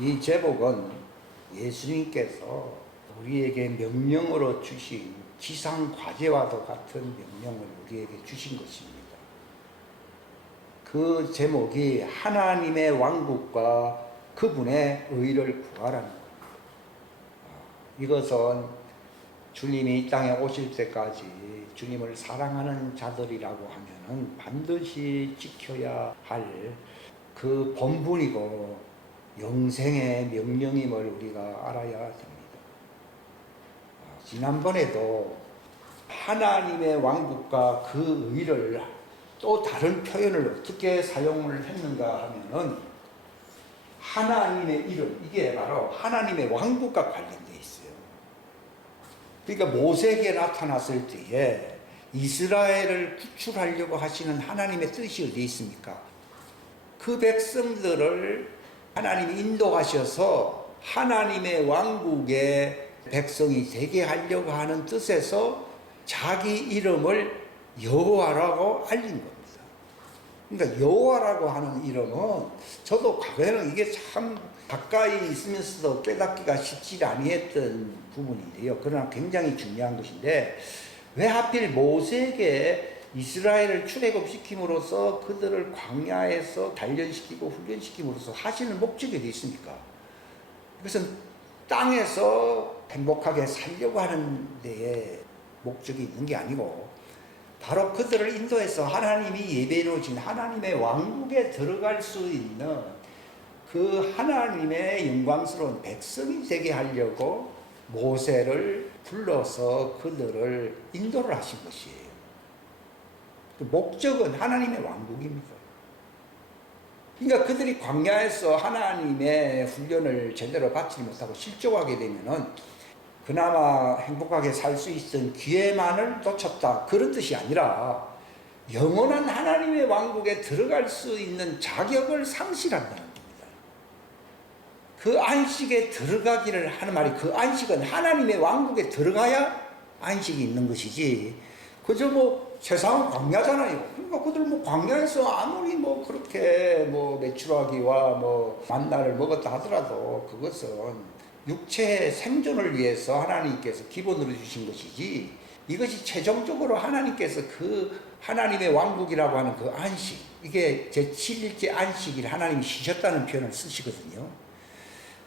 이 제목은 예수님께서 우리에게 명령으로 주신 지상 과제와도 같은 명령을 우리에게 주신 것입니다. 그 제목이 하나님의 왕국과 그분의 의를 구하라는 겁니다. 이것은 주님이 이 땅에 오실 때까지 주님을 사랑하는 자들이라고 하면은 반드시 지켜야 할 그 본분이고 영생의 명령임을 우리가 알아야 됩니다. 지난번에도 하나님의 왕국과 그 의를 또 다른 표현을 어떻게 사용을 했는가 하면은 하나님의 이름, 이게 바로 하나님의 왕국과 관련되어 있어요. 그러니까 모세에게 나타났을 때에 이스라엘을 구출하려고 하시는 하나님의 뜻이 어디에 있습니까? 그 백성들을 하나님이 인도하셔서 하나님의 왕국의 백성이 되게 하려고 하는 뜻에서 자기 이름을 여호와라고 알린 겁니다. 그러니까 여호와라고 하는 이름은 저도 과거에는 이게 참 가까이 있으면서도 깨닫기가 쉽지 아니했던 부분인데요. 그러나 굉장히 중요한 것인데 왜 하필 모세에게 이스라엘을 출애굽시킴으로써 그들을 광야에서 단련시키고 훈련시킴으로써 하시는 목적이 어디 있습니까? 그것은 땅에서 행복하게 살려고 하는 데에 목적이 있는 게 아니고 바로 그들을 인도해서 하나님이 예배로우신 하나님의 왕국에 들어갈 수 있는 그 하나님의 영광스러운 백성이 되게 하려고 모세를 불러서 그들을 인도를 하신 것이에요. 그 목적은 하나님의 왕국입니다. 그러니까 그들이 광야에서 하나님의 훈련을 제대로 받지 못하고 실족하게 되면은 그나마 행복하게 살 수 있던 기회만을 놓쳤다, 그런 뜻이 아니라 영원한 하나님의 왕국에 들어갈 수 있는 자격을 상실한다는 겁니다. 그 안식에 들어가기를 하는 말이, 그 안식은 하나님의 왕국에 들어가야 안식이 있는 것이지, 그저 세상은 광야잖아요. 그러니까 그들 광야에서 아무리 그렇게 메추라기와 만나를 먹었다 하더라도 그것은 육체의 생존을 위해서 하나님께서 기본으로 주신 것이지, 이것이 최종적으로 하나님께서 그 하나님의 왕국이라고 하는 그 안식, 이게 제7일째 안식일 하나님이 쉬셨다는 표현을 쓰시거든요.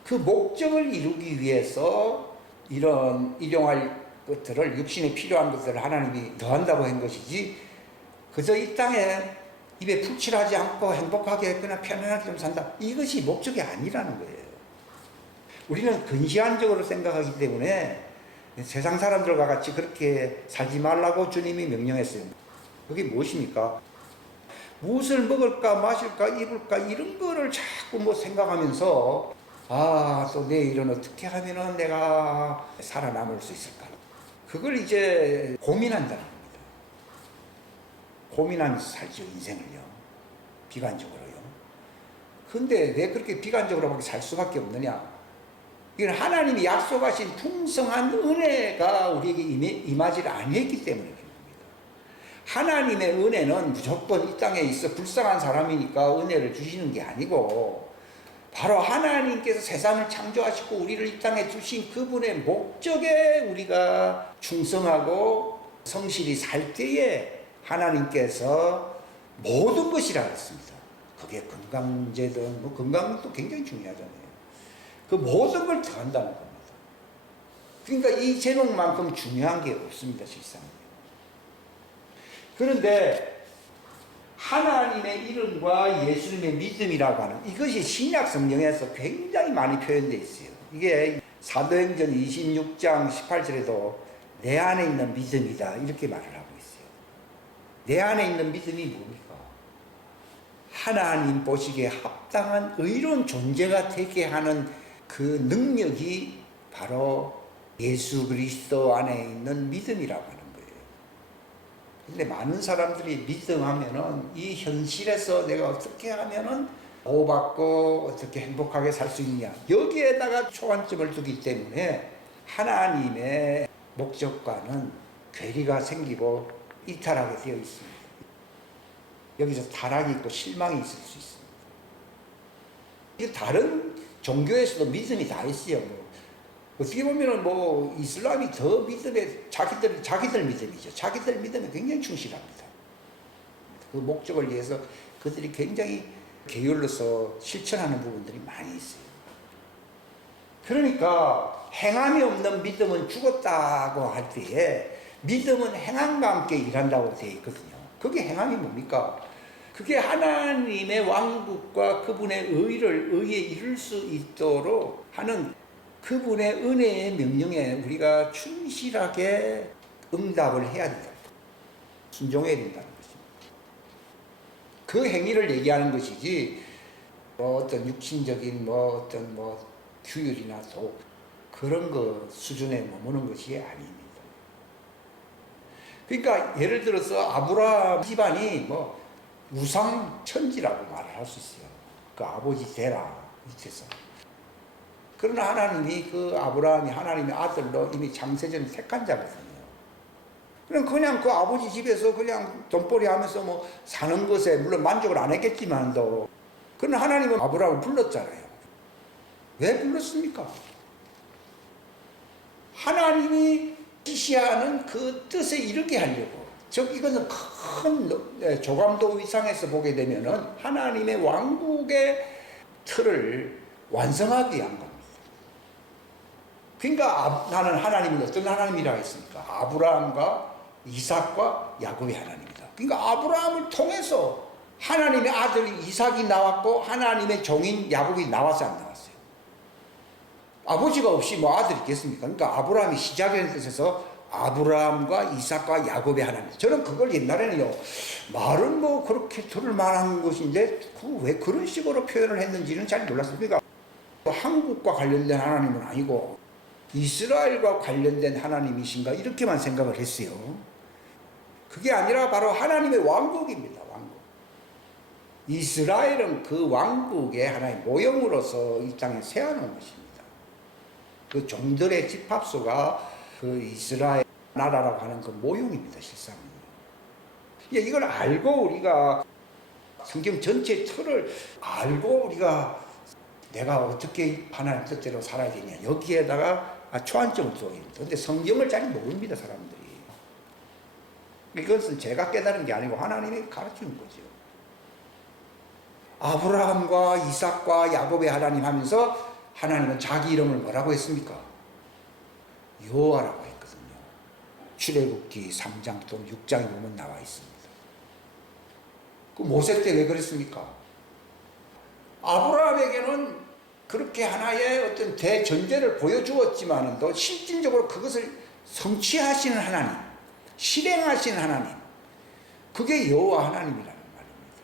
그 목적을 이루기 위해서 이런 일용할 것들을, 육신에 필요한 것들을 하나님이 더한다고 한 것이지, 그저 이 땅에 입에 풀칠하지 않고 행복하게 그냥 편안하게 좀 산다, 이것이 목적이 아니라는 거예요. 우리는 근시안적으로 생각하기 때문에 세상 사람들과 같이 그렇게 살지 말라고 주님이 명령했어요. 그게 무엇입니까? 무엇을 먹을까 마실까 입을까 이런 거를 자꾸 생각하면서 또 내일은 어떻게 하면은 내가 살아남을 수 있을까, 그걸 이제 고민한다는 겁니다. 고민하면서 살죠, 인생을요. 비관적으로요. 근데 왜 그렇게 비관적으로밖에 살 수밖에 없느냐? 이건 하나님이 약속하신 풍성한 은혜가 우리에게 임하지 아니했기 때문에 그런 겁니다. 하나님의 은혜는 무조건 이 땅에 있어 불쌍한 사람이니까 은혜를 주시는 게 아니고, 바로 하나님께서 세상을 창조하시고 우리를 이 땅에 주신 그분의 목적에 우리가 충성하고 성실히 살 때에 하나님께서 모든 것이라 했습니다. 그게 건강 문제든 건강도 굉장히 중요하잖아요. 그 모든 걸 더한다는 겁니다. 그러니까 이 제목만큼 중요한 게 없습니다, 실상. 그런데 하나님의 이름과 예수님의 믿음이라고 하는 이것이 신약 성경에서 굉장히 많이 표현되어 있어요. 이게 사도행전 26장 18절에도 내 안에 있는 믿음이다, 이렇게 말을 하고 있어요. 내 안에 있는 믿음이 뭡니까? 하나님 보시기에 합당한 의로운 존재가 되게 하는 그 능력이 바로 예수 그리스도 안에 있는 믿음이라고 하는 거예요. 근데 많은 사람들이 믿음하면은 이 현실에서 내가 어떻게 하면은 보호받고 어떻게 행복하게 살 수 있냐, 여기에다가 초관점을 두기 때문에 하나님의 목적과는 괴리가 생기고 이탈하게 되어 있습니다. 여기서 타락이 있고 실망이 있을 수 있습니다. 이게 다른 종교에서도 믿음이 다 있어요. 뭐. 어떻게 보면은 뭐 이슬람이 더 믿음에 자기들 믿음이죠. 자기들 믿음에 굉장히 충실합니다. 그 목적을 위해서 그들이 굉장히 게을러서 실천하는 부분들이 많이 있어요. 그러니까 행함이 없는 믿음은 죽었다고 할 때에 믿음은 행함과 함께 일한다고 되어 있거든요. 그게 행함이 뭡니까? 그게 하나님의 왕국과 그분의 의에 이룰 수 있도록 하는 그분의 은혜의 명령에 우리가 충실하게 응답을 해야 된다. 순종해야 된다는 것입니다. 그 행위를 얘기하는 것이지 뭐 어떤 육신적인 뭐 어떤 뭐 규율이나 도 그런 거 수준에 머무는 것이 아닙니다. 그러니까 예를 들어서 아브라함 집안이 뭐 우상 천지라고 말을 할 수 있어요. 그 아버지 데라 밑에서. 그러나 하나님이 그 아브라함이 하나님의 아들로 이미 창세전에 택한 자거든요. 그냥 그 아버지 집에서 그냥 돈벌이 하면서 뭐 사는 것에 물론 만족을 안 했겠지만도 그러나 하나님은 아브라함을 불렀잖아요. 왜 불렀습니까? 하나님이 지시하는 그 뜻에 이르게 하려고. 즉 이것은 큰 조감도 위상에서 보게 되면은 하나님의 왕국의 틀을 완성하기 위한 겁니다. 그러니까 나는 하나님은 어떤 하나님이라 했습니까? 아브라함과 이삭과 야곱의 하나님이다. 그러니까 아브라함을 통해서 하나님의 아들 이삭이 나왔고 하나님의 종인 야곱이 나왔어 안 나왔어요? 아버지가 없이 뭐 아들이 있겠습니까? 그러니까 아브라함이 시작이라는 뜻에서 아브라함과 이삭과 야곱의 하나님. 저는 그걸 옛날에는요, 말은 뭐 그렇게 들을 만한 것인데 왜 그런 식으로 표현을 했는지는 잘 몰랐어요. 그러니까 한국과 관련된 하나님은 아니고 이스라엘과 관련된 하나님이신가 이렇게만 생각을 했어요. 그게 아니라 바로 하나님의 왕국입니다. 왕국. 이스라엘은 그 왕국의 하나의 모형으로서 이 땅에 세워놓은 것입니다. 그 종들의 집합소가 그 이스라엘 나라라고 하는 그 모형입니다. 실상은. 이걸 알고 우리가 성경 전체 틀을 알고 우리가 내가 어떻게 하나님 뜻대로 살아야 되냐 여기에다가 초안점을 두어야 됩니다. 그런데 성경을 잘 모릅니다. 사람들이. 이것은 제가 깨달은 게 아니고 하나님이 가르치는 거죠. 아브라함과 이삭과 야곱의 하나님 하면서 하나님은 자기 이름을 뭐라고 했습니까? 여호와라고 했거든요. 출애굽기 3장 또는 6장에 보면 나와 있습니다. 그 모세 때 왜 그랬습니까? 아브라함에게는 그렇게 하나의 어떤 대전제를 보여주었지만도 실질적으로 그것을 성취하시는 하나님, 실행하시는 하나님, 그게 여호와 하나님이라는 말입니다.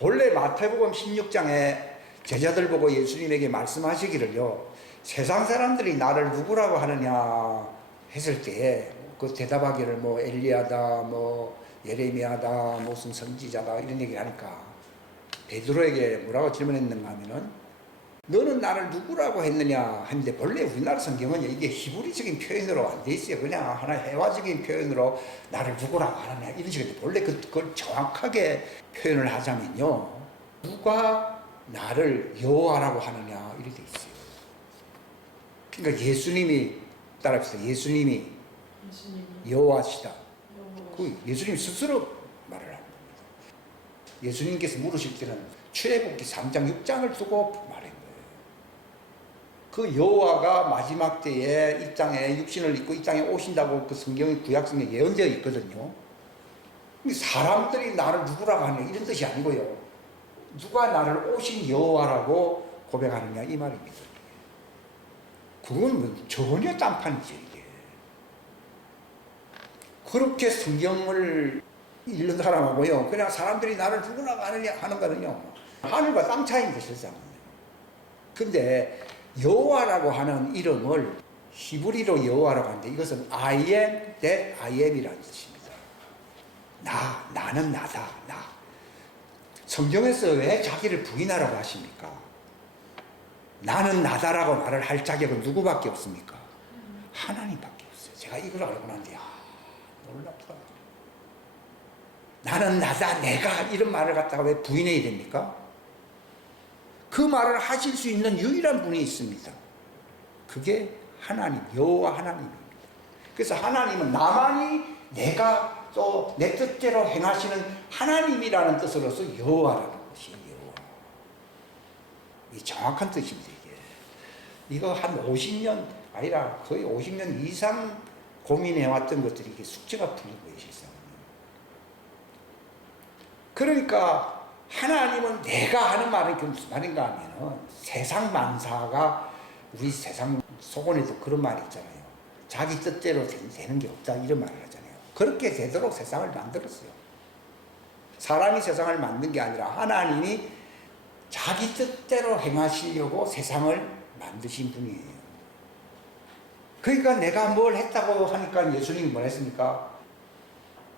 본래 마태복음 16장에 제자들 보고 예수님에게 말씀하시기를요, 세상 사람들이 나를 누구라고 하느냐 했을 때에 그 대답하기를 뭐 엘리야다, 뭐 예레미야다, 무슨 선지자다 이런 얘기를 하니까 베드로에게 뭐라고 질문했는가 하면은 너는 나를 누구라고 했느냐 했는데 본래 우리나라 성경은 이게 히브리적인 표현으로 안 돼 있어요. 그냥 하나의 해화적인 표현으로 나를 누구라고 하느냐 이런 식인데 본래 그걸 정확하게 표현을 하자면요, 누가 나를 여호와라고 하느냐 이렇게 돼 있어요. 그러니까 예수님이 따라합시다. 예수님이 여호와시다. 그 예수님 스스로 말을 합니다. 예수님께서 물으실 때는 출애굽기 3장 6장을 두고 말한 거예요. 그 여호와가 마지막 때에 이 땅에 육신을 입고 이 땅에 오신다고 그 성경의 구약성경에 예언되어 있거든요. 사람들이 나를 누구라고 하느냐 이런 뜻이 아니고요, 누가 나를 오신 여호와라고 고백하느냐 이 말입니다. 그건 전혀 딴판이죠. 이게 그렇게 성경을 읽는 사람하고요, 그냥 사람들이 나를 누구라고 하느냐 하는 거는요, 하늘과 땅 차이입니다. 실상은. 근데 여호와라고 하는 이름을 히브리로 여호와라고 하는데 이것은 I am that I am이라는 뜻입니다. 나는 나다. 나. 성경에서 왜 자기를 부인하라고 하십니까? 나는 나다라고 말을 할 자격은 누구밖에 없습니까? 하나님밖에 없어요. 제가 이걸 알고 난뒤 놀랍다. 나는 나다, 내가 이런 말을 갖다가 왜 부인해야 됩니까? 그 말을 하실 수 있는 유일한 분이 있습니다. 그게 하나님, 여호와 하나님입니다. 그래서 하나님은 나만이 내가 또 내 뜻대로 행하시는 하나님이라는 뜻으로서 여호와라는 것이 여호와. 이 정확한 뜻입니다. 이거 한 50년 아니라 거의 50년 이상 고민해왔던 것들이 이게 숙제가 풀린 거예요, 세상은. 그러니까 하나님은 내가 하는 말은 무슨 말인가 하면은 세상 만사가 우리 세상 속언에도 그런 말이 있잖아요. 자기 뜻대로 되는 게 없다 이런 말을 하잖아요. 그렇게 되도록 세상을 만들었어요. 사람이 세상을 만든 게 아니라 하나님이 자기 뜻대로 행하시려고 세상을 만드신 분이에요. 그러니까 내가 뭘 했다고 하니까 예수님이 뭘 했습니까?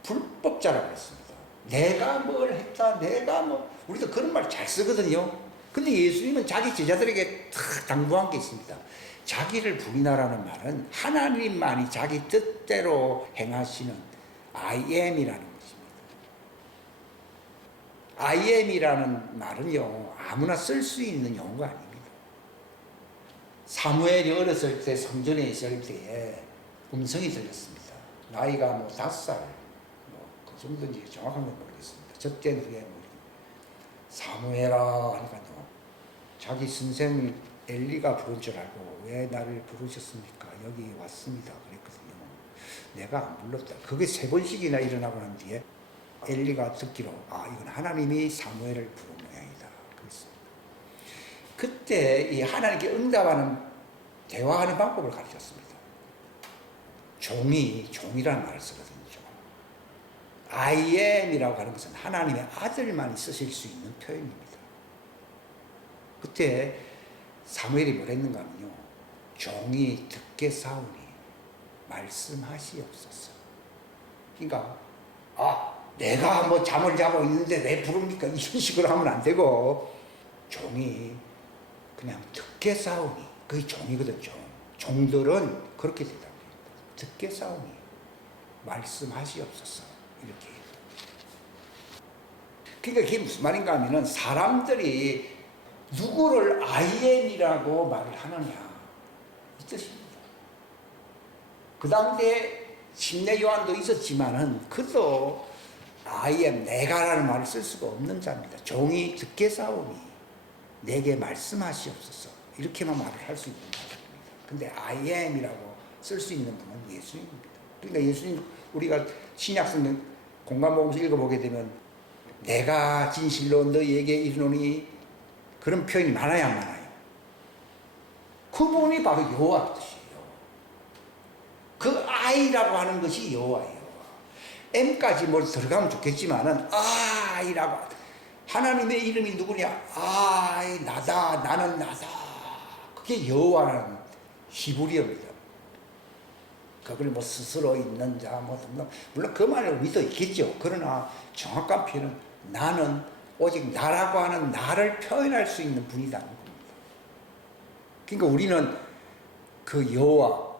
불법자라고 했습니다. 내가 뭘 했다, 내가 뭐, 우리도 그런 말 잘 쓰거든요. 근데 예수님은 자기 제자들에게 탁 당부한 게 있습니다. 자기를 부인하라는 말은 하나님만이 자기 뜻대로 행하시는 I am이라는 것입니다. I am이라는 말은요, 아무나 쓸 수 있는 용어가 아닙니다. 사무엘이 어렸을 때 성전에 있을 때에 음성이 들렸습니다. 나이가 뭐 5살, 그 정도인지 정확한 건 모르겠습니다. 접된 후에 사무엘아 하니까요, 자기 선생 엘리가 부른 줄 알고 왜 나를 부르셨습니까? 여기 왔습니다. 그랬거든요. 내가 안 불렀다. 그게 3번씩이나 일어나고 난 뒤에 엘리가 듣기로 이건 하나님이 사무엘을 부른 모양이다. 그랬습니다. 그때 이 하나님께 응답하는 대화하는 방법을 가르쳤습니다. 종이라는 말을 쓰거든요. I am이라고 하는 것은 하나님의 아들만이 쓰실 수 있는 표현입니다. 그때 사무엘이 뭘 했는가 하면요, 종이 듣겠사오니 말씀하시옵소서. 그러니까 내가 뭐 잠을 자고 있는데 왜 부릅니까? 이런 식으로 하면 안 되고, 종이 그냥 듣겠사오니, 그게 종이거든요. 종들은 그렇게 대답해요. 듣겠사오니 말씀하시옵소서. 이렇게. 그러니까 그게 무슨 말인가 하면은 사람들이 누구를 I am이라고 말을 하느냐 이 뜻입니다. 그 당시에 심내 요한도 있었지만은 그도 I am 내가라는 말을 쓸 수가 없는 자입니다. 종이 듣겠사오니 내게 말씀하시옵소서 이렇게만 말을 할 수 있는 자입니다. 근데 I am이라고 쓸 수 있는 분은 예수님입니다. 그러니까 예수님 우리가 신약성경 공간복음서 읽어보게 되면 내가 진실로 너희에게 이르노니 그런 표현이 많아요, 안 많아요? 그분이 바로 여호와 뜻이에요. 그 I라고 하는 것이 여호와예요. M까지 뭐 들어가면 좋겠지만은 I라고 하나님의 이름이 누구냐? I 나다, 나는 나다. 그게 여호와라는 히브리어입니다. 그걸 뭐 스스로 있는 자, 물론 그 말을 우리도 있겠죠. 그러나 정확한 표현은 나는 오직 나라고 하는 나를 표현할 수 있는 분이라는 겁니다. 그러니까 우리는 그 여호와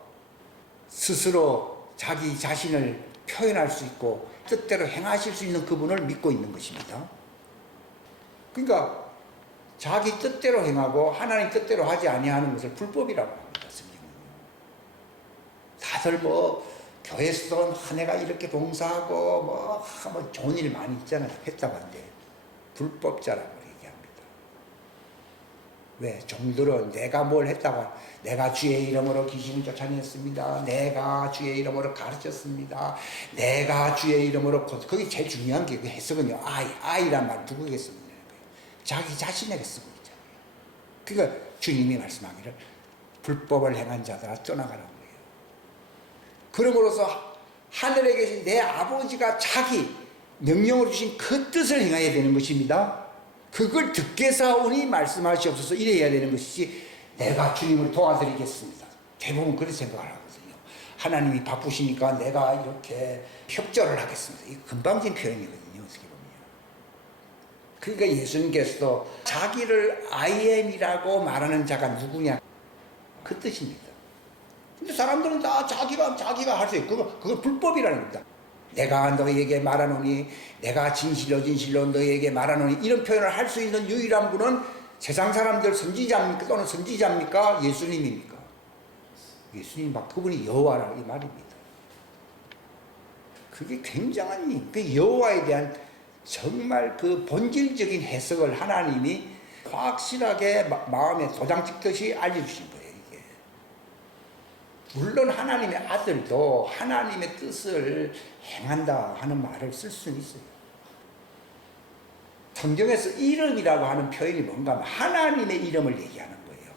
스스로 자기 자신을 표현할 수 있고 뜻대로 행하실 수 있는 그분을 믿고 있는 것입니다. 그러니까 자기 뜻대로 행하고 하나님 뜻대로 하지 아니하는 것을 불법이라고 합니다. 다들 뭐 교회에서도 내가 이렇게 봉사하고 뭐 좋은 일 많이 있잖아요. 했다고 하는데 불법자라고 얘기합니다. 왜? 종들은 내가 뭘 했다고 내가 주의 이름으로 귀신을 쫓아냈습니다. 내가 주의 이름으로 가르쳤습니다. 내가 주의 이름으로 그게 제일 중요한 게 해석은요. I란 말 누구에게 쓰는 거예요? 자기 자신에게 쓰고 있잖아요. 그러니까 주님이 말씀하기를 불법을 행한 자들아 떠나가라고 해요. 그러므로서 하늘에 계신 내 아버지가 자기 명령을 주신 그 뜻을 행해야 되는 것입니다. 그걸 듣겠사오니 말씀하시옵소서 이래야 되는 것이지 내가 주님을 도와드리겠습니다. 대부분 그렇게 생각을 하거든요. 하나님이 바쁘시니까 내가 이렇게 협조를 하겠습니다. 이거 금방진 표현이거든요. 어떻게 보면. 그러니까 예수님께서도 자기를 I am이라고 말하는 자가 누구냐 그 뜻입니다. 근데 사람들은 다 자기가 할 수 있고 그걸 불법이라는 겁니다. 내가 너희에게 말하노니 내가 진실로 너희에게 말하노니 이런 표현을 할 수 있는 유일한 분은 세상 사람들 선지자입니까? 또는 선지자입니까? 예수님입니까? 예수님 막 그분이 여호와라 이 말입니다. 그게 굉장한 일. 그 여호와에 대한 정말 그 본질적인 해석을 하나님이 확실하게 마음에 도장 찍듯이 알려주신 거예요. 이게 물론 하나님의 아들도 하나님의 뜻을 행한다 하는 말을 쓸 수는 있어요. 성경에서 이름이라고 하는 표현이 뭔가 하면 하나님의 이름을 얘기하는 거예요.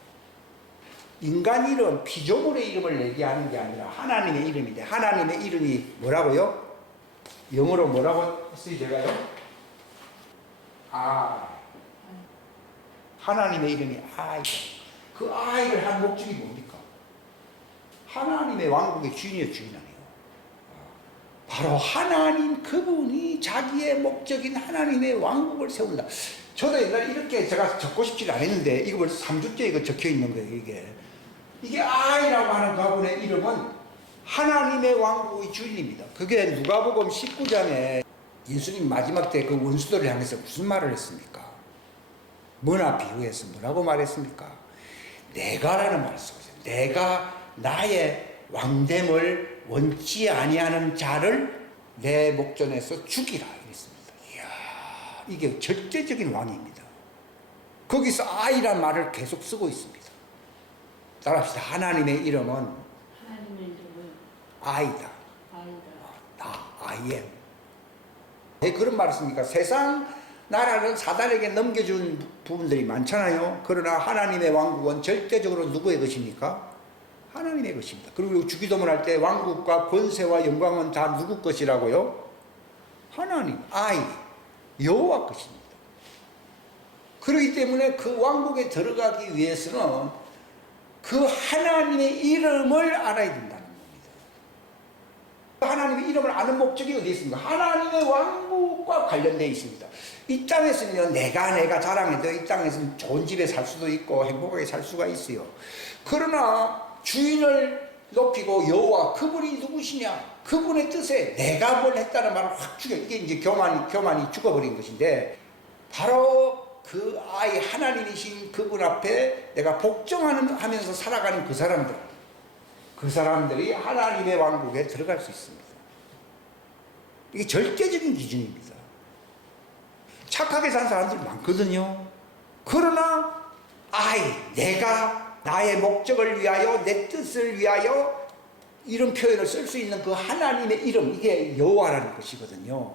인간 이름, 피조물의 이름을 얘기하는 게 아니라 하나님의 이름인데, 하나님의 이름이 뭐라고요? 영어로 뭐라고 했어요 제가요? 하나님의 이름이 아이다. 그 아이를 한 목적이 뭡니까? 하나님의 왕국의 주인이요, 주인 아니에요. 바로 하나님 그분이 자기의 목적인 하나님의 왕국을 세운다. 저도 옛날에 이렇게 제가 적고 싶지 않았는데 이거 벌써 3주째 이거 적혀 있는 거예요. 이게 아이라고 하는 그분의 이름은 하나님의 왕국의 주인입니다. 그게 누가복음 19장에 예수님 마지막 때 그 원수들을 향해서 무슨 말을 했습니까? 뭐나 비유해서 뭐라고 말했습니까? 내가라는 말을 쓰고 있어요. 내가 나의 왕됨을 원치 아니하는 자를 내 목전에서 죽이라 이랬습니다. 이야, 이게 절대적인 왕입니다. 거기서 아이란 말을 계속 쓰고 있습니다. 따라합시다. 하나님의 이름은 아이다. I am. 왜 그런 말을 씁니까? 세상 나라는 사단에게 넘겨준 부분들이 많잖아요. 그러나 하나님의 왕국은 절대적으로 누구의 것입니까? 하나님의 것입니다. 그리고 주기도문 할 때 왕국과 권세와 영광은 다 누구 것이라고요? 하나님, 여호와 것입니다. 그렇기 때문에 그 왕국에 들어가기 위해서는 그 하나님의 이름을 알아야 된다는 겁니다. 하나님의 이름을 아는 목적이 어디 있습니까? 하나님의 왕국과 관련되어 있습니다. 이 땅에서는요, 내가 자랑해도 이 땅에서는 좋은 집에 살 수도 있고 행복하게 살 수가 있어요. 그러나 주인을 높이고 여호와 그분이 누구시냐? 그분의 뜻에 내가 뭘 했다는 말을 확 죽여. 이게 이제 교만이 죽어버린 것인데, 바로 그 아이 하나님이신 그분 앞에 내가 복종하면서 살아가는 그 사람들이 하나님의 왕국에 들어갈 수 있습니다. 이게 절대적인 기준입니다. 착하게 산 사람들이 많거든요. 그러나 내가 나의 목적을 위하여 내 뜻을 위하여 이런 표현을 쓸 수 있는 그 하나님의 이름, 이게 여호와라는 것이거든요.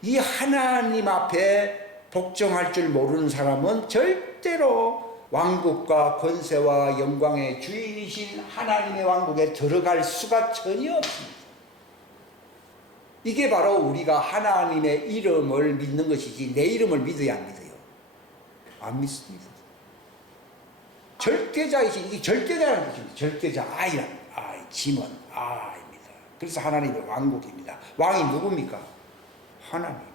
이 하나님 앞에 복종할 줄 모르는 사람은 절대로 왕국과 권세와 영광의 주인이신 하나님의 왕국에 들어갈 수가 전혀 없습니다. 이게 바로 우리가 하나님의 이름을 믿는 것이지 내 이름을 믿어야 안 믿어요? 안 믿습니다. 절대자이신, 이게 절대자라는 것입니다. 절대자, 짐은 아입니다. 그래서 하나님의 왕국입니다. 왕이 누굽니까? 하나님입니다.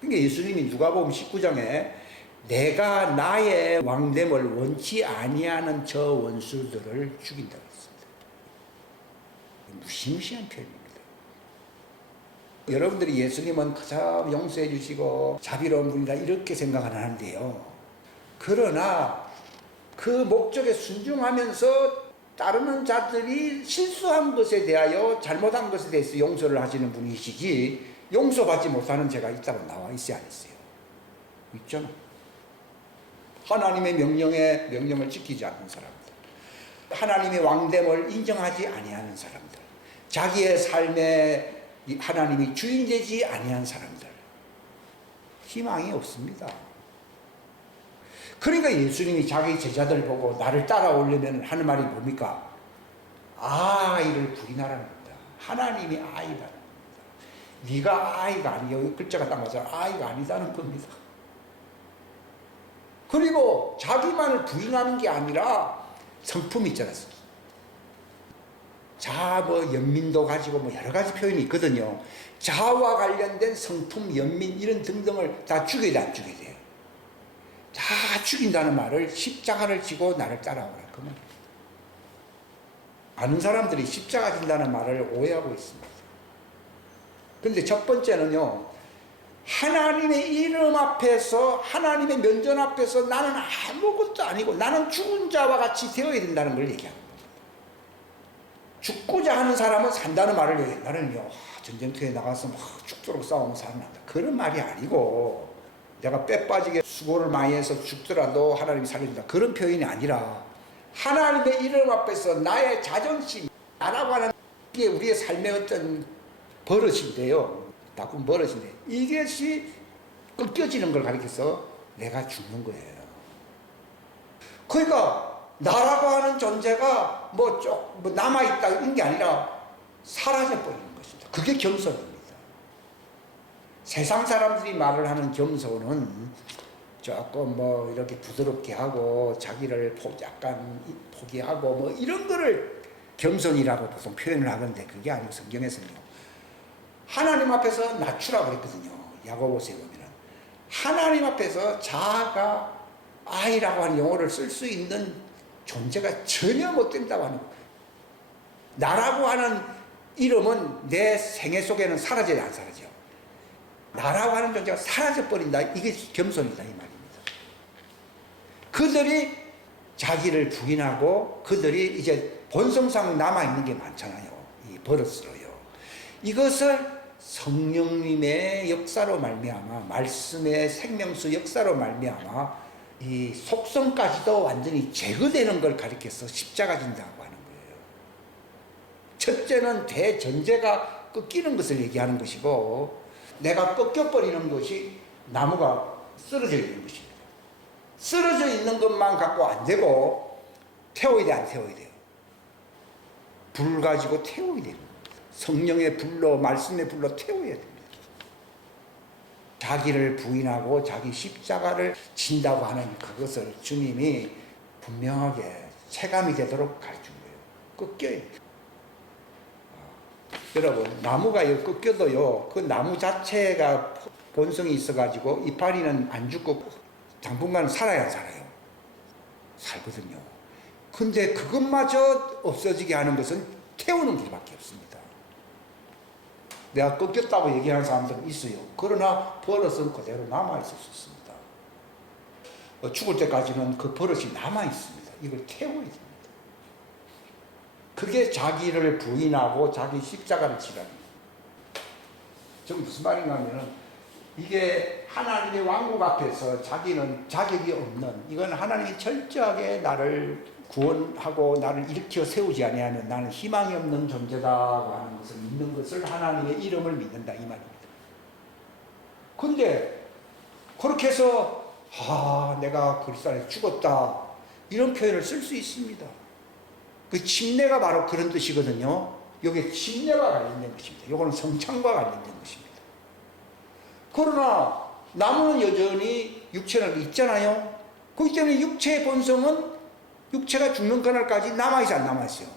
그러니까 예수님이 누가복음 19장에 내가 나의 왕됨을 원치 아니하는 저 원수들을 죽인다고 했습니다. 무시무시한 표현입니다. 여러분들이 예수님은 그저 용서해 주시고 자비로운 분이다 이렇게 생각을 하는데요. 그러나 그 목적에 순종하면서 따르는 자들이 실수한 것에 대하여 잘못한 것에 대해서 용서를 하시는 분이시지, 용서받지 못하는 죄가 있다고 나와 있어야 안 했어요. 있잖아. 하나님의 명령을 지키지 않는 사람들, 하나님의 왕됨을 인정하지 아니하는 사람들, 자기의 삶에 하나님이 주인되지 아니한 사람들, 희망이 없습니다. 그러니까 예수님이 자기 제자들 보고 나를 따라오려면 하는 말이 뭡니까? 아이를 부리나라는 겁니다. 하나님이 아이라는 겁니다. 네가 아이가 아니에요. 글자가 딱 맞아요. 아이가 아니다는 겁니다. 그리고 자기만을 부인하는 게 아니라 성품이 있잖아요. 연민도 가지고 여러 가지 표현이 있거든요. 자와 관련된 성품, 연민 이런 등등을 다 죽여야 돼, 안 죽여야 돼요? 다 죽인다는 말을 십자가를 지고 나를 따라오라 그 말입니다. 많은 사람들이 십자가 진다는 말을 오해하고 있습니다. 그런데 첫 번째는요, 하나님의 이름 앞에서, 하나님의 면전 앞에서 나는 아무것도 아니고 나는 죽은 자와 같이 되어야 된다는 걸 얘기하는 겁니다. 죽고자 하는 사람은 산다는 말을 얘기해요. 나는요, 전쟁터에 나가서 막 죽도록 싸우면 살아난다. 그런 말이 아니고, 내가 뼈 빠지게 수고를 많이 해서 죽더라도 하나님이 살려준다. 그런 표현이 아니라, 하나님의 이름 앞에서 나의 자존심, 나라고 하는 게 우리의 삶의 어떤 버릇인데요. 나쁜 버릇인데, 이것이 꺾여지는 걸 가리켜서 내가 죽는 거예요. 그러니까 나라고 하는 존재가 뭐 남아있다 이런 게 아니라 사라져버리는 것입니다. 그게 겸손입니다. 세상 사람들이 말을 하는 겸손은 조금 뭐 이렇게 부드럽게 하고 자기를 약간 포기하고 뭐 이런 거를 겸손이라고 보통 표현을 하는데, 그게 아니고 성경에서는요, 하나님 앞에서 낮추라고 그랬거든요. 야고보서에 보면은 하나님 앞에서 자아가 아이라고 하는 용어를 쓸 수 있는 존재가 전혀 못 된다고 하는 거예요. 나라고 하는 이름은 내 생애 속에는 사라져야 안 사라져. 나라고 하는 존재가 사라져버린다. 이게 겸손이다 이 말입니다. 그들이 자기를 부인하고 그들이 이제 본성상 남아있는 게 많잖아요. 이 버릇으로요. 이것을 성령님의 역사로 말미암아, 말씀의 생명수 역사로 말미암아 이 속성까지도 완전히 제거되는 걸 가리켜서 십자가 진다고 하는 거예요. 첫째는 대전제가 꺾이는 것을 얘기하는 것이고, 내가 꺾여버리는 것이 나무가 쓰러져 있는 것입니다. 쓰러져 있는 것만 갖고 안 되고 태워야 돼, 안 태워야 돼요? 불 가지고 태워야 됩니다. 성령의 불로, 말씀의 불로 태워야 됩니다. 자기를 부인하고 자기 십자가를 진다고 하는 그것을 주님이 분명하게 체감이 되도록 가르친 거예요. 꺾여야 돼요. 여러분, 나무가 꺾여도요, 그 나무 자체가 본성이 있어가지고 이파리는 안 죽고 당분간 살아야 살아요. 살거든요. 근데 그것마저 없어지게 하는 것은 태우는 길밖에 없습니다. 내가 꺾였다고 얘기하는 사람들은 있어요. 그러나 버릇은 그대로 남아있을 수 있습니다. 죽을 때까지는 그 버릇이 남아있습니다. 이걸 태워야 됩니다. 그게 자기를 부인하고 자기 십자가를 지라는 거예요. 지금 무슨 말인가 하면은, 이게 하나님의 왕국 앞에서 자기는 자격이 없는, 이건 하나님이 철저하게 나를 구원하고 나를 일으켜 세우지 아니하면 나는 희망이 없는 존재다고 하는 것을 믿는 것을 하나님의 이름을 믿는다 이 말입니다. 근데 그렇게 해서 내가 그리스도 안에서 죽었다 이런 표현을 쓸 수 있습니다. 그 침례가 바로 그런 뜻이거든요. 여기에 침례가 관련된 것입니다. 이거는 성찬과 관련된 것입니다. 그러나 나무는 여전히 육체는 있잖아요. 그렇기 때문에 육체의 본성은 육체가 죽는 그날까지 남아있어 안 남아있어요?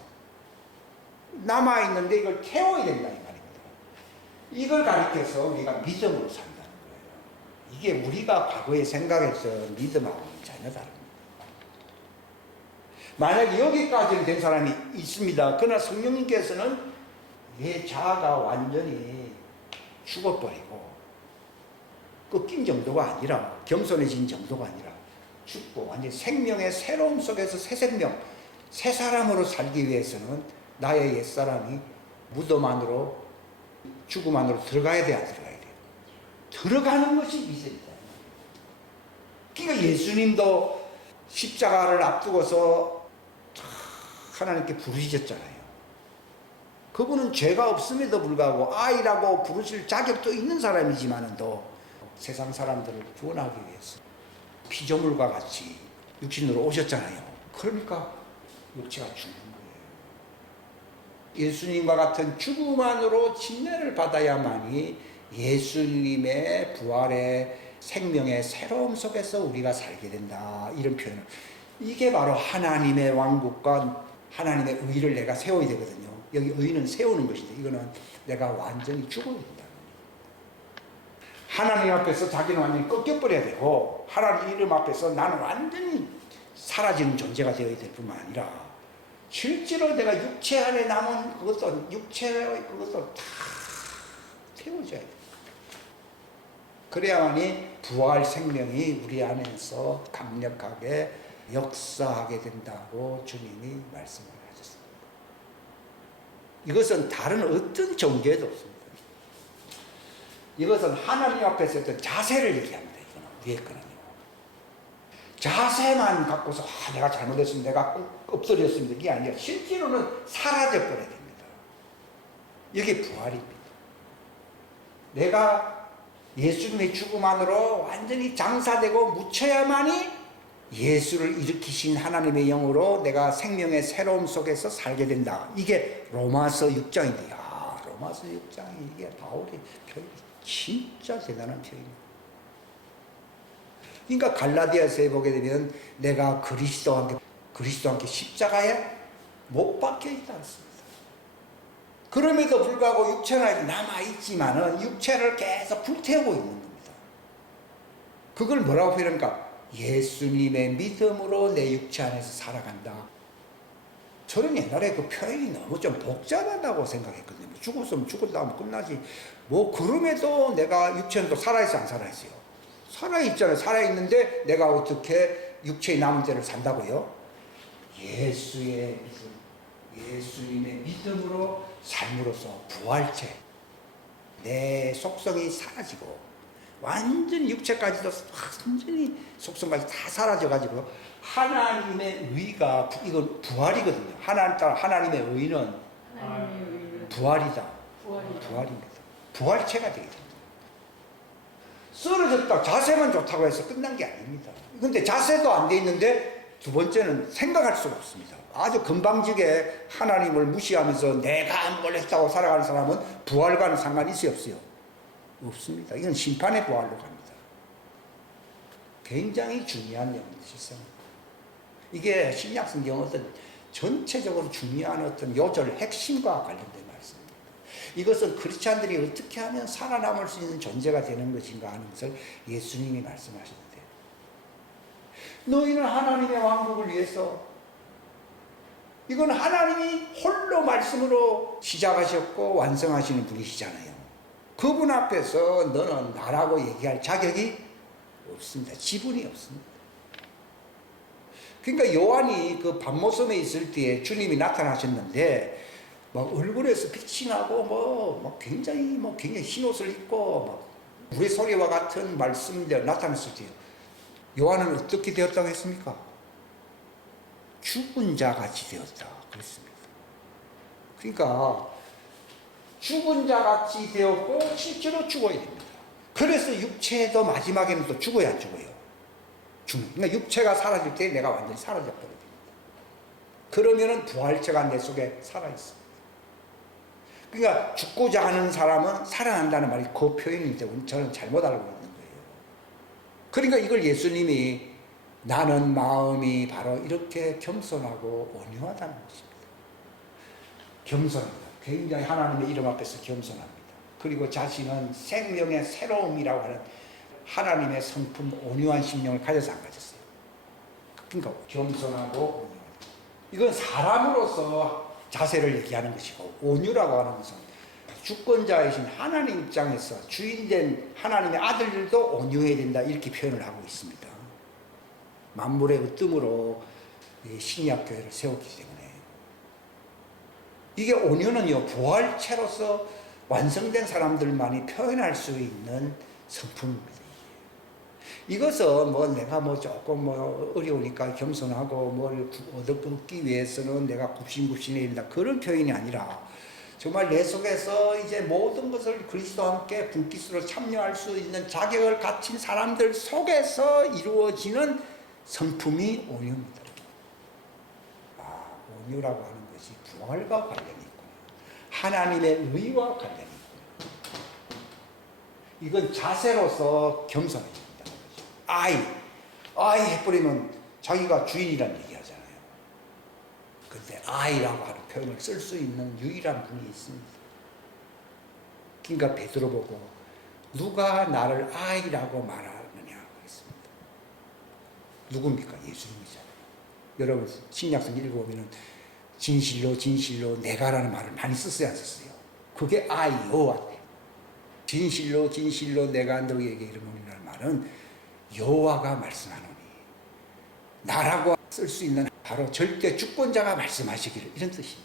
남아있는데 이걸 태워야 된다 이 말입니다. 이걸 가리켜서 우리가 믿음으로 산다는 거예요. 이게 우리가 과거에 생각했던 믿음하고는 전혀 다릅니다. 만약에 여기까지는 된 사람이 있습니다. 그러나 성령님께서는 내 자아가 완전히 죽어버리고 꺾인 정도가 아니라, 겸손해진 정도가 아니라 죽고 완전히 생명의 새로움 속에서 새 생명, 새 사람으로 살기 위해서는 나의 옛사람이 무덤 안으로, 죽음 안으로 들어가야 돼, 안 들어가야 돼? 들어가는 것이 믿음이다. 그러니까 예수님도 십자가를 앞두고서 하나님께 부르짖었잖아요. 그분은 죄가 없음에도 불구하고 아이라고 부르실 자격도 있는 사람이지만도 세상 사람들을 구원하기 위해서 피조물과 같이 육신으로 오셨잖아요. 그러니까 육체가 죽는 거예요. 예수님과 같은 죽음 안으로 침례를 받아야만이 예수님의 부활의 생명의 새로움 속에서 우리가 살게 된다. 이런 표현을. 이게 바로 하나님의 왕국과 하나님의 의를 내가 세워야 되거든요. 여기 의는 세우는 것인데, 이거는 내가 완전히 죽어야 된다. 하나님 앞에서 자기는 완전히 꺾여버려야 되고, 하나님 이름 앞에서 나는 완전히 사라지는 존재가 되어야 될 뿐만 아니라, 실제로 내가 육체 안에 남은 그것도, 육체의 그것도 다 태워져야 돼. 그래야만이 부활 생명이 우리 안에서 강력하게 역사하게 된다고 주님이 말씀을 하셨습니다. 이것은 다른 어떤 종교에도 없습니다. 이것은 하나님 앞에서 어떤 자세를 얘기합니다. 이거는 위에 거는요. 자세만 갖고서 내가 잘못했습니다. 내가 엎드렸습니다. 이게 아니라 실제로는 사라져 버려야 됩니다. 이게 부활입니다. 내가 예수님의 죽음 안으로 완전히 장사되고 묻혀야만이 예수를 일으키신 하나님의 영으로 내가 생명의 새로움 속에서 살게 된다. 이게 로마서 6장인데, 로마서 6장이 이게 바울의 표현이 진짜 대단한 표현입니다. 그러니까 갈라디아서에 보게 되면 내가 그리스도와 함께 십자가에 못 박혀 있다 했습니다. 그럼에도 불구하고 육체는 남아있지만은 육체를 계속 불태우고 있는 겁니다. 그걸 뭐라고 표현할까? 예수님의 믿음으로 내 육체 안에서 살아간다. 저는 옛날에 그 표현이 너무 좀 복잡하다고 생각했거든요. 죽었으면 죽었다 하면 끝나지. 그럼에도 내가 육체는 또 살아있어, 안 살아있어요? 살아있잖아요. 살아있는데 내가 어떻게 육체의 남은 죄를 산다고요? 예수의 믿음, 예수님의 믿음으로 삶으로써 부활체, 내 속성이 사라지고 완전히 육체까지도 완전히 속성까지 다 사라져가지고 하나님의 의가, 이건 부활이거든요. 하나님의 의는 부활이다. 부활입니다. 부활체가 되게 됩니다. 쓰러졌다, 자세만 좋다고 해서 끝난 게 아닙니다. 근데 자세도 안 돼 있는데 두 번째는 생각할 수가 없습니다. 아주 건방지게 하나님을 무시하면서 내가 안 걸렸다고 살아가는 사람은 부활과는 상관이 있어요, 없어요? 없습니다. 이건 심판의 부활로 갑니다. 굉장히 중요한 내용입니다. 이게 신약 성경 어떤 전체적으로 중요한 어떤 요절 핵심과 관련된 말씀입니다. 이것은 크리스찬들이 어떻게 하면 살아남을 수 있는 존재가 되는 것인가 하는 것을 예수님이 말씀하셨는데, 너희는 하나님의 왕국을 위해서, 이건 하나님이 홀로 말씀으로 시작하셨고 완성하시는 분이시잖아요. 그분 앞에서 너는 나라고 얘기할 자격이 없습니다. 지분이 없습니다. 그러니까 요한이 그 밤모섬에 있을 때에 주님이 나타나셨는데 막 얼굴에서 빛이 나고 굉장히 흰옷을 입고 물의 소리와 같은 말씀들 나타났을 때요. 요한은 어떻게 되었다고 했습니까? 죽은 자 같이 되었다 그랬습니다. 그러니까 죽은 자 같이 되었고 실제로 죽어야 됩니다. 그래서 육체도 마지막에는 또 죽어야 안 죽어요. 그러니까 육체가 사라질 때 내가 완전히 사라져 버려야 됩니다. 그러면은 부활체가 내 속에 살아있습니다. 그러니까 죽고자 하는 사람은 살아난다는 말이 그 표현인데 저는 잘못 알고 있는 거예요. 그러니까 이걸 예수님이 나는 마음이 바로 이렇게 겸손하고 온유하다는 것입니다. 겸손합니다. 굉장히 하나님의 이름 앞에서 겸손합니다. 그리고 자신은 생명의 새로움이라고 하는 하나님의 성품 온유한 심령을 가져서 안 가졌어요. 그러니까 겸손하고 온유하다. 이건 사람으로서 자세를 얘기하는 것이고, 온유라고 하는 것은 주권자이신 하나님 입장에서 주인된 하나님의 아들들도 온유해야 된다, 이렇게 표현을 하고 있습니다. 만물의 으뜸으로 신약교회를 세웠기 때문에 이게 온유는요, 부활체로서 완성된 사람들만이 표현할 수 있는 성품입니다. 이것은 내가 조금 어려우니까 겸손하고 뭘 얻기 위해서는 내가 굽신굽신해야 된다, 그런 표현이 아니라 정말 내 속에서 이제 모든 것을 그리스도와 함께 분깃으로 참여할 수 있는 자격을 갖춘 사람들 속에서 이루어지는 성품이 온유입니다. 온유라고 하는 것이 부활과 관련이 있구나. 하나님의 의와 관련이 있구나. 이건 자세로서 겸손해야 된다는 거죠. 아이 해버리면 자기가 주인이라는 얘기하잖아요. 근데 아이라고 하는 표현을 쓸 수 있는 유일한 분이 있습니다. 그러니까 베드로 보고 누가 나를 아이라고 말하느냐 그랬습니다. 누굽니까? 예수님이잖아요. 여러분 신약성 읽어보면 진실로 진실로 내가라는 말을 많이 썼어요, 안 썼어요? 그게 아이요. 진실로 진실로 내가 너희에게 이르노니라는 말은 여호와가 말씀하노니, 나라고 쓸 수 있는 바로 절대 주권자가 말씀하시기를, 이런 뜻입니다.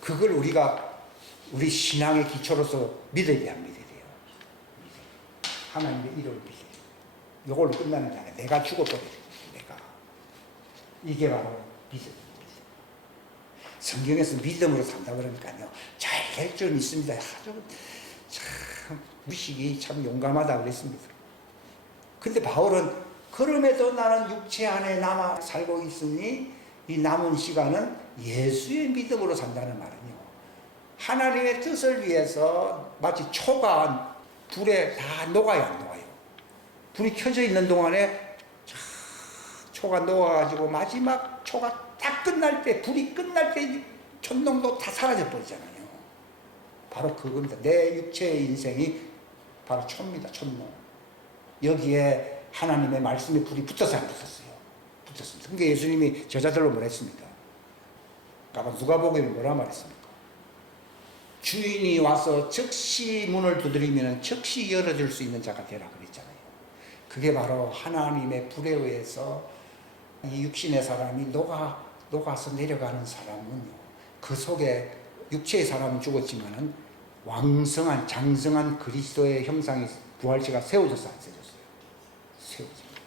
그걸 우리가 우리 신앙의 기초로서 믿어야 합니다. 하나님의 이름을 믿어야 돼요. 이걸로 끝나는 게 아니라 내가 죽어버려야 돼요. 내가. 이게 바로 믿음입니다. 성경에서 믿음으로 산다 그러니까요, 잘 될 줄 믿습니다. 아주 참 무식이 참 용감하다 그랬습니다. 근데 바울은 그럼에도 나는 육체 안에 남아 살고 있으니 이 남은 시간은 예수의 믿음으로 산다는 말은요, 하나님의 뜻을 위해서 마치 초가 불에 다 녹아요, 안 녹아요? 불이 켜져 있는 동안에 초가 녹아가지고 마지막 초가 딱 끝날 때, 불이 끝날 때 촛농도 다 사라져 버리잖아요. 바로 그겁니다. 내 육체의 인생이 바로 초입니다. 촛농. 여기에 하나님의 말씀의 불이 붙어서 안 붙었어요? 붙었습니다. 그러니까 예수님이 저자들로 뭐라 했습니까? 아까 누가복음에 뭐라 말했습니까? 주인이 와서 즉시 문을 두드리면 즉시 열어줄 수 있는 자가 되라 그랬잖아요. 그게 바로 하나님의 불에 의해서 이 육신의 사람이 녹아서 내려가는 사람은요, 그 속에 육체의 사람은 죽었지만은 왕성한 장성한 그리스도의 형상이, 부활체가 세워져서 안 세워졌어요? 세워집니다.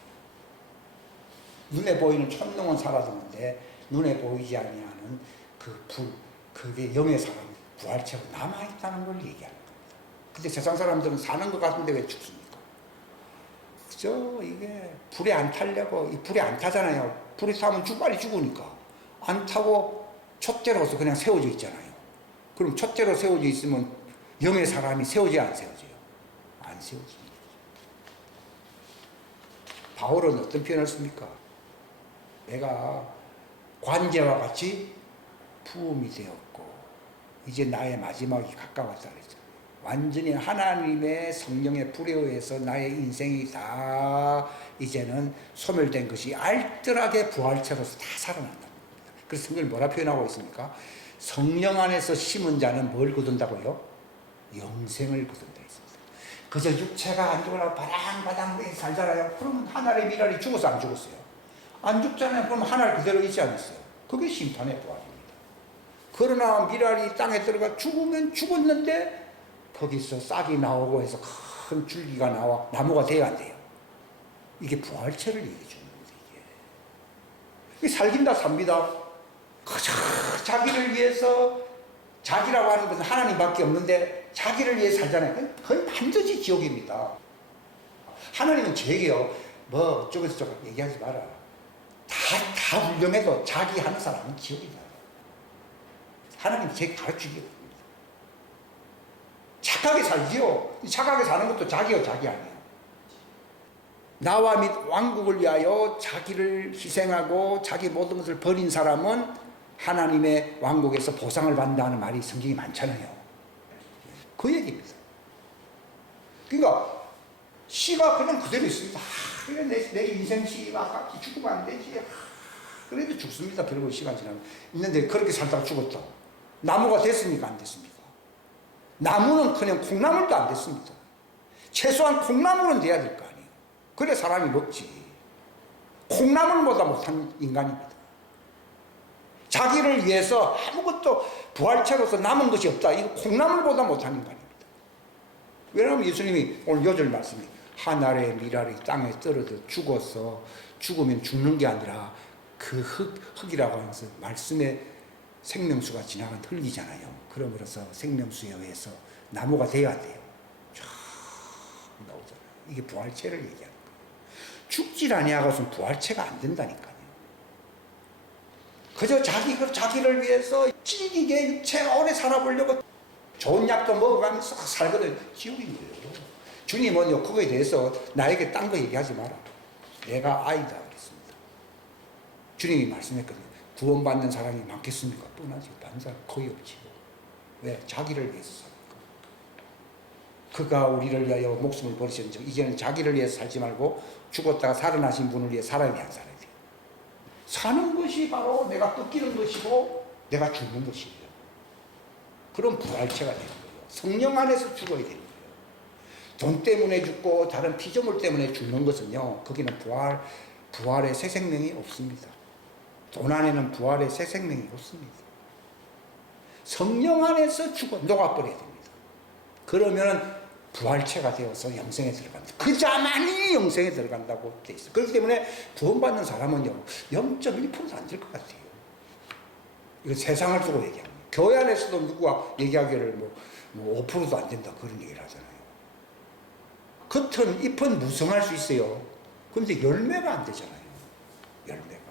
눈에 보이는 촛농은 사라졌는데 눈에 보이지 아니하는 그 불, 그게 영의 사람, 부활체가 남아있다는 걸 얘기하는 겁니다. 근데 세상 사람들은 사는 것 같은데 왜 죽습니까? 그죠? 이게 불에 안 타려고, 이 불에 안 타잖아요. 불에 타면 빨리 죽으니까. 안 타고 촛대로서 그냥 세워져 있잖아요. 그럼 촛대로 세워져 있으면 영의 사람이 세워져야 안 세워져요? 안 세워집니다. 바울은 어떤 표현을 씁니까? 내가 관제와 같이 부음이 되었고 이제 나의 마지막이 가까웠다 그랬죠. 완전히 하나님의 성령의 불에 의해서 나의 인생이 다 이제는 소멸된 것이 알뜰하게 부활체로서 다 살아난다는 겁니다. 그래서 성경이 뭐라 표현하고 있습니까? 성령 안에서 심은 자는 뭘 거둔다고요? 영생을 거둔다 했습니다. 그저 육체가 안 죽으라고 바당바당 살잖아요. 그러면 하늘의 미랄이 죽어서 안 죽었어요? 안 죽잖아요. 그럼 하늘 그대로 있지 않았어요? 그게 심판의 부활입니다. 그러나 미랄이 땅에 들어가 죽으면 죽었는데 거기서 싹이 나오고 해서 큰 줄기가 나와 나무가 돼야 안 돼요? 이게 부활체를 얘기해 주는 겁니다. 이게 살긴다 삽니다. 그저 자기를 위해서, 자기라고 하는 것은 하나님밖에 없는데 자기를 위해 살잖아요. 그건 반드시 지옥입니다. 하나님은 제게요, 뭐 어쩌고저쩌고 저쩌고 얘기하지 마라. 다 훌륭해도 자기 하는 사람은 지옥이다. 하나님이 제게 가르치기 겁니다. 착하게 살지요. 착하게 사는 것도 자기요, 자기 아니에요. 나와 및 왕국을 위하여 자기를 희생하고 자기 모든 것을 버린 사람은 하나님의 왕국에서 보상을 받는다는 말이 성경이 많잖아요. 그 얘기입니다. 그러니까 씨가 그냥 그대로 있습니다. 그래 내 인생 씨가 아깝지, 죽으면 안 되지. 그래도 죽습니다. 별거 시간 지나면. 있는데 그렇게 살다가 죽었다. 나무가 됐습니까? 안 됐습니까? 나무는 그냥 콩나물도 안 됐습니다. 최소한 콩나물은 돼야 될 거 아니에요. 그래 사람이 먹지. 콩나물보다 못한 인간입니다. 자기를 위해서 아무것도 부활체로서 남은 것이 없다. 이거 콩나물보다 못한 인간입니다. 왜냐하면 예수님이 오늘 요절 말씀이 하늘의 미랄이 땅에 떨어져 죽어서 죽으면 죽는 게 아니라 그 흙이라고 하면서 말씀의 생명수가 지나간 흙이잖아요. 그러므로서 생명수에 의해서 나무가 돼야 돼요. 쫙 나오잖아요. 이게 부활체를 얘기하는 거예요. 죽질 아니하고선 부활체가 안 된다니까요. 그저 자기를 위해서 찔기게 육체가 오래 살아보려고 좋은 약도 먹어가면서 살거든. 지옥인 거예요. 주님은요, 그거에 대해서 나에게 딴 거 얘기하지 마라. 내가 아이다 그랬습니다. 주님이 말씀했거든요. 구원받는 사람이 많겠습니까? 뻔하지. 다른 사람 거의 없지. 왜? 자기를 위해서 사니까. 그가 우리를 위하여 목숨을 버리셨는지 이제는 자기를 위해서 살지 말고 죽었다가 살아나신 분을 위해 살아야 돼, 안 살아야 돼? 사는 것이 바로 내가 꺾이는 것이고 내가 죽는 것이에요. 그럼 부활체가 되는 거예요. 성령 안에서 죽어야 되는 거예요. 돈 때문에 죽고 다른 피조물 때문에 죽는 것은요, 거기는 부활의 새 생명이 없습니다. 돈 안에는 부활의 새 생명이 없습니다. 성령 안에서 죽어 녹아버려야 됩니다. 그러면 부활체가 되어서 영생에 들어갑니다. 그 자만이 영생에 들어간다고 돼 있어요. 그렇기 때문에 구원받는 사람은요, 0.1%도 안 될 것 같아요. 이거 세상을 두고 얘기합니다. 교회 안에서도 누구가 얘기하기를 뭐 5%도 안 된다 그런 얘기를 하잖아요. 겉은 잎은 무성할 수 있어요. 그런데 열매가 안 되잖아요. 열매가.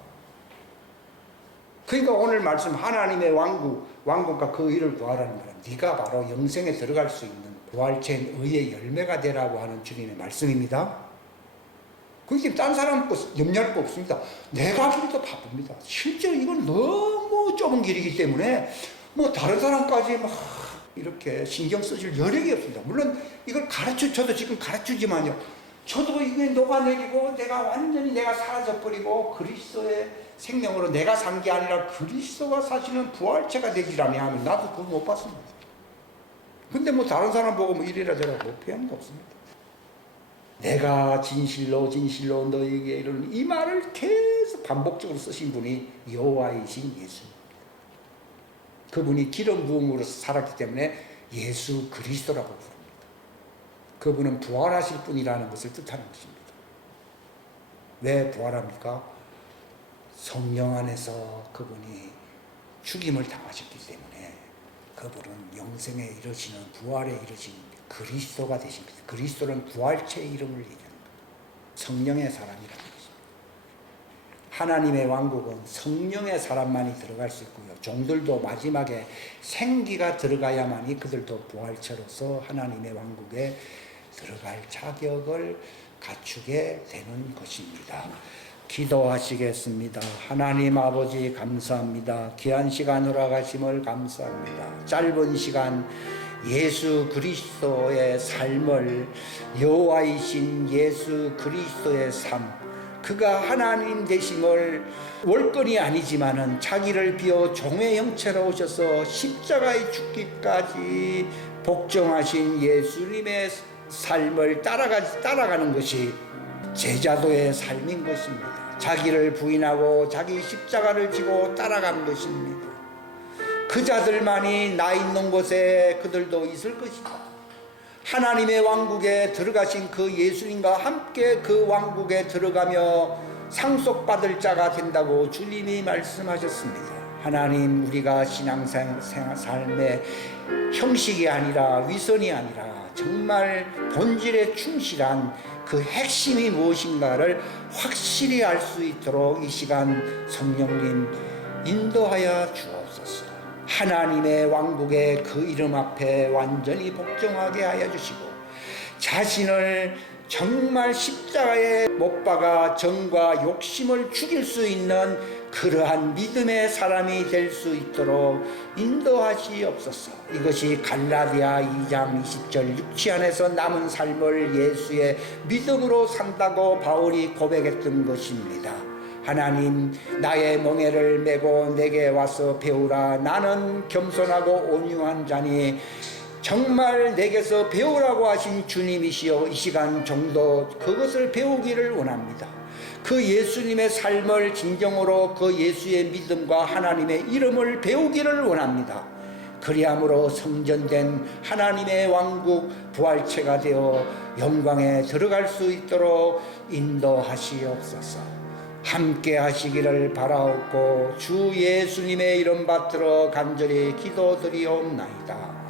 그러니까 오늘 말씀 하나님의 왕국과 그 일을 구하라는 거는 네가 바로 영생에 들어갈 수 있는 부활체인 의의 열매가 되라고 하는 주님의 말씀입니다. 그렇기 딴 사람 거 염려할 거 없습니다. 내가 길도 바쁩니다. 실제로 이건 너무 좁은 길이기 때문에 뭐 다른 사람까지 막 이렇게 신경 쓰실 여력이 없습니다. 물론 이걸 저도 지금 가르치지만요. 저도 이게 녹아내리고 내가 사라져버리고 그리스도의 생명으로 내가 산 게 아니라 그리스도가 사시는 부활체가 되기라며 하면 나도 그거 못 봤습니다. 근데 뭐 다른 사람 보고 뭐 이래라 저래라 뭐 표현도 없습니다. 내가 진실로 너에게 이르는 이 말을 계속 반복적으로 쓰신 분이 여호와이신 예수입니다. 그분이 기름 부음으로 살았기 때문에 예수 그리스도라고 부릅니다. 그분은 부활하실 분이라는 것을 뜻하는 것입니다. 왜 부활합니까? 성령 안에서 그분이 죽임을 당하셨기 때문에 그분은 영생에 이르시는 부활에 이르시는 그리스도가 되십니다. 그리스도는 부활체의 이름을 얘기하는 겁니다. 성령의 사람이라는 것입니다. 하나님의 왕국은 성령의 사람만이 들어갈 수 있고요. 종들도 마지막에 생기가 들어가야만이 그들도 부활체로서 하나님의 왕국에 들어갈 자격을 갖추게 되는 것입니다. 기도하시겠습니다. 하나님 아버지 감사합니다. 귀한 시간 허락하심을 감사합니다. 짧은 시간 예수 그리스도의 삶을, 여호와이신 예수 그리스도의 삶, 그가 하나님 되심을 월권이 아니지만은 자기를 비워 종의 형체로 오셔서 십자가에 죽기까지 복종하신 예수님의 삶을 따라가는 것이 제자도의 삶인 것입니다. 자기를 부인하고 자기 십자가를 지고 따라간 것입니다. 그 자들만이 나 있는 곳에 그들도 있을 것이다. 하나님의 왕국에 들어가신 그 예수님과 함께 그 왕국에 들어가며 상속받을 자가 된다고 주님이 말씀하셨습니다. 하나님, 우리가 신앙생활의 형식이 아니라 위선이 아니라 정말 본질에 충실한 그 핵심이 무엇인가를 확실히 알 수 있도록 이 시간 성령님 인도하여 주옵소서. 하나님의 왕국의 그 이름 앞에 완전히 복종하게 하여 주시고 자신을 정말 십자가에 못 박아 정과 욕심을 죽일 수 있는 그러한 믿음의 사람이 될 수 있도록 인도하시옵소서. 이것이 갈라디아 2장 20절 육체 안에서 남은 삶을 예수의 믿음으로 산다고 바울이 고백했던 것입니다. 하나님, 나의 멍에를 메고 내게 와서 배우라. 나는 겸손하고 온유한 자니 정말 내게서 배우라고 하신 주님이시여, 이 시간 정도 그것을 배우기를 원합니다. 그 예수님의 삶을 진정으로 그 예수의 믿음과 하나님의 이름을 배우기를 원합니다. 그리함으로 성전된 하나님의 왕국 부활체가 되어 영광에 들어갈 수 있도록 인도하시옵소서. 함께 하시기를 바라옵고 주 예수님의 이름 받들어 간절히 기도드리옵나이다.